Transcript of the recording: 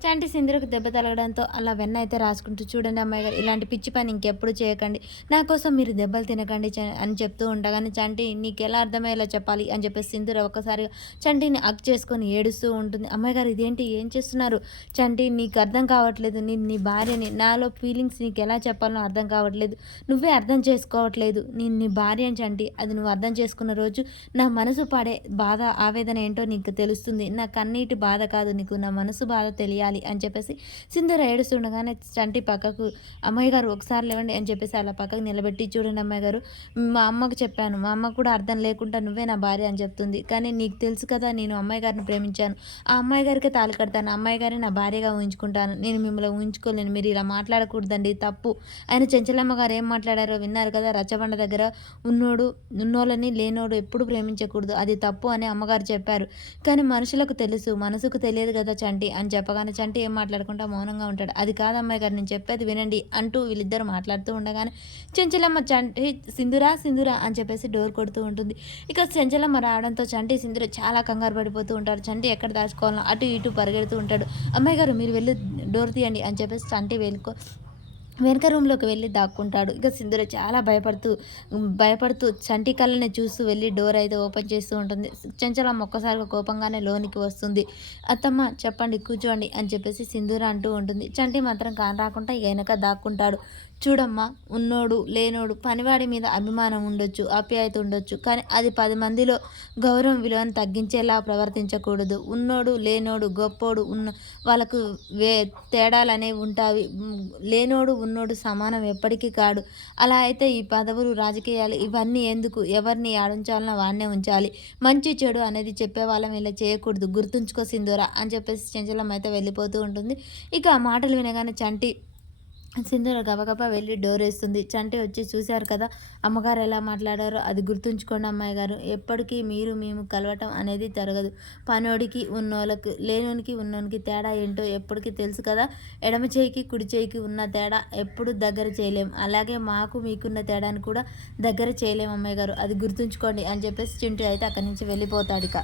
చంటి సింధురకు దెబ్బ తగలడంతో అలా వెన్న అయితే రాసుకుంటూ చూడండి అమ్మాయి గారు ఇలాంటి పిచ్చి పని ఇంకెప్పుడు చేయకండి. నా కోసం మీరు దెబ్బలు తినకండి అని చెప్తూ ఉండగానే చంటి నీకు ఎలా అర్థమయ్యేలా చెప్పాలి? అని చెప్పేసి సింధుర ఒక్కసారిగా చంటిని అక్ చేసుకొని ఏడుస్తూ ఉంటుంది. అమ్మాయి గారు ఇదేంటి? ఏం చేస్తున్నారు? చంటి నీకు అర్థం కావట్లేదు. నేను నీ భార్యని నాలో ఫీలింగ్స్ నీకు ఎలా చెప్పాలో అర్థం కావట్లేదు. నువ్వే అర్థం చేసుకోవట్లేదు. నేను నీ భార్య అని చంటి అది నువ్వు అర్థం చేసుకున్న రోజు నా మనసు పడే బాధ ఆవేదన ఏంటో నీకు తెలుస్తుంది. నా కన్నీటి బాధ కాదు. నీకు నా మనసు బాధ తెలియాలి. చేయాలి అని చెప్పేసి సింధూర ఏడుస్తుండగానే చంటి పక్కకు అమ్మాయి గారు ఒకసారి లేవండి అని చెప్పేసి అలా పక్కకు నిలబెట్టి చూడండి అమ్మాయి గారు మా అమ్మకు చెప్పాను మా అమ్మ కూడా అర్థం లేకుండా నువ్వే నా భార్య అని చెప్తుంది. కానీ నీకు తెలుసు కదా నేను అమ్మాయి గారిని ప్రేమించాను. ఆ అమ్మాయి గారికి తాళి కడతాను అమ్మాయి గారిని నా భార్యగా ఊహించుకుంటాను. నేను మిమ్మల్ని ఊహించుకోలేను మీరు ఇలా మాట్లాడకూడదండి తప్పు. ఆయన చెంచలమ్మ గారు ఏం మాట్లాడారో విన్నారు కదా రచ్చబండ దగ్గర ఉన్నోడు ఉన్నోళ్ళని లేనోడు ఎప్పుడు ప్రేమించకూడదు అది తప్పు అని అమ్మగారు చెప్పారు. కానీ మనుషులకు తెలుసు మనసుకు తెలియదు కదా చంటి అని చెప్పగానే చంటి ఏం మాట్లాడుకుంటా మౌనంగా ఉంటాడు. అది కాదమ్మాయి గారు నేను చెప్పేది వినండి అంటూ వీళ్ళిద్దరు మాట్లాడుతూ ఉండగానే చెంచలమ్మ చంటి సింధురా సింధురా అని చెప్పేసి డోర్ కొడుతూ ఉంటుంది. ఇక చెంచలమ్మ రావడంతో చంటి సింధుర చాలా కంగారు పడిపోతూ ఉంటారు చంటి ఎక్కడ దాచుకోవాలో అటు ఇటు పరిగెడుతూ ఉంటాడు. అమ్మాయి గారు మీరు వెళ్ళి డోర్ తీయండి అని చెప్పేసి చంటి వెళ్ళుకో వెనక రూమ్లోకి వెళ్ళి దాక్కుంటాడు. ఇక సింధూర చాలా భయపడుతూ భయపడుతూ చంటి కళ్ళని చూస్తూ వెళ్ళి డోర్ అయితే ఓపెన్ చేస్తూ ఉంటుంది. చెంచలమ్మ ఒక్కసారిగా కోపంగానే లోనికి వస్తుంది. అత్తమ్మ చెప్పండి కూర్చోండి అని చెప్పేసి సింధూర అంటూ ఉంటుంది. చంటి మాత్రం కానరాకుండా వెనక దాక్కుంటాడు. చూడమ్మా ఉన్నోడు లేనోడు పనివాడి మీద అభిమానం ఉండొచ్చు ఆప్యాయత ఉండొచ్చు కానీ అది పది మందిలో గౌరవం విలువను తగ్గించేలా ప్రవర్తించకూడదు. ఉన్నోడు లేనోడు గొప్పోడు ఉన్న వాళ్ళకు వే తేడాలు అనేవి లేనోడు ఉన్నోడు సమానం ఎప్పటికీ కాడు. అలా అయితే ఈ పదవులు రాజకీయాలు ఇవన్నీ ఎందుకు? ఎవరిని ఆడించాలన్నా వాడినే ఉంచాలి. మంచి చెడు అనేది చెప్పే వాళ్ళం ఇలా చేయకూడదు. గుర్తుంచుకో సింధూరా అని చెప్పేసి చెంచలం అయితే వెళ్ళిపోతూ ఉంటుంది. ఇక ఆ మాటలు వినగానే చంటి సింధూర గబగబా వెళ్ళి డోర్ వేస్తుంది. చంటి వచ్చి చూశారు కదా అమ్మగారు ఎలా మాట్లాడారో అది గుర్తుంచుకోండి అమ్మాయి గారు. ఎప్పటికీ మీరు మేము కలవటం అనేది జరగదు. పనోడికి ఉన్నోళ్ళకి లేనోనికి ఉన్నోనికి తేడా ఏంటో ఎప్పటికీ తెలుసు కదా. ఎడమ చేయికి కుడి చేయికి ఉన్న తేడా ఎప్పుడు దగ్గర చేయలేం. అలాగే మాకు మీకున్న తేడాని కూడా దగ్గర చేయలేము అమ్మాయి గారు. అది గుర్తుంచుకోండి అని చెప్పేసి చింటూ అయితే అక్కడి నుంచి వెళ్ళిపోతాడు ఇక.